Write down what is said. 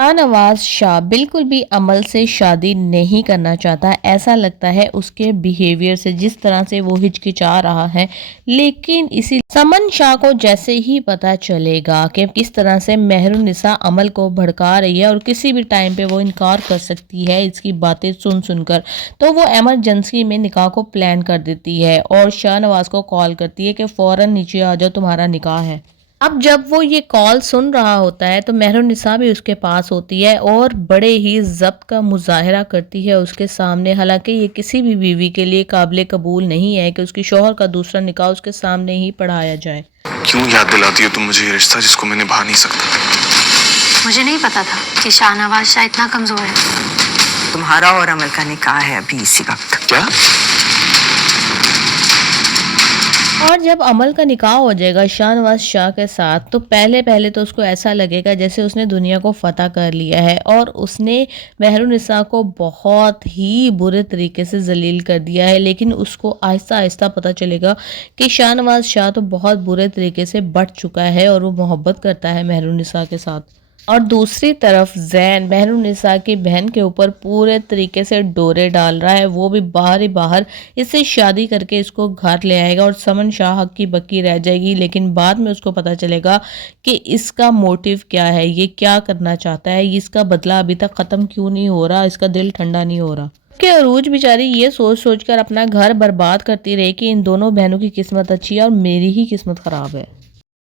शाहनवाज शाह बिल्कुल भी अमल से शादी नहीं करना चाहता। ऐसा लगता है उसके बिहेवियर से, जिस तरह से वो हिचकिचा रहा है। लेकिन इसी समन शाह को जैसे ही पता चलेगा कि किस तरह से मेहरुन्निसा अमल को भड़का रही है और किसी भी टाइम पे वो इनकार कर सकती है इसकी बातें सुन सुनकर, तो वो एमरजेंसी में निकाह को प्लान कर देती है और शाहनवाज को कॉल करती है कि फ़ौरन नीचे आ जाओ, तुम्हारा निकाह है। अब जब वो ये कॉल सुन रहा होता है तो मेहरुन्निसा भी उसके पास होती है और बड़े ही ज़ब्त का मुज़ाहिरा करती है उसके सामने। हालांकि ये किसी भी बीवी के लिए काबिल कबूल नहीं है कि उसकी शौहर का दूसरा निकाह उसके सामने ही पढ़ाया जाए। क्यों याद दिलाती हो तुम मुझे ये रिश्ता जिसको मैं निभा नहीं सकता? मुझे नहीं पता था कि शाहनवाज शाह इतना कमजोर है। तुम्हारा और अमल का निकाह है अभी इसी वक्त। क्या? और जब अमल का निकाह हो जाएगा शाहनवाज शाह के साथ, तो पहले पहले तो उसको ऐसा लगेगा जैसे उसने दुनिया को फतह कर लिया है और उसने मेहरुन्निसा को बहुत ही बुरे तरीके से जलील कर दिया है। लेकिन उसको आहिस्ता आहिस्ता पता चलेगा कि शाहनवाज शाह तो बहुत बुरे तरीके से बढ़ चुका है और वो मोहब्बत करता है मेहरुन्निसा के साथ। और दूसरी तरफ जैन मेहरुन्निसा की बहन के ऊपर पूरे तरीके से डोरे डाल रहा है। वो भी बाहर ही बाहर इससे शादी करके इसको घर ले आएगा और समन शाह हक की बक्की रह जाएगी। लेकिन बाद में उसको पता चलेगा कि इसका मोटिव क्या है, ये क्या करना चाहता है, इसका बदला अभी तक ख़त्म क्यों नहीं हो रहा, इसका दिल ठंडा नहीं हो रहा। कि अरूज बेचारी ये सोच सोच कर अपना घर बर्बाद करती रही कि इन दोनों बहनों की किस्मत अच्छी है और मेरी ही किस्मत ख़राब है।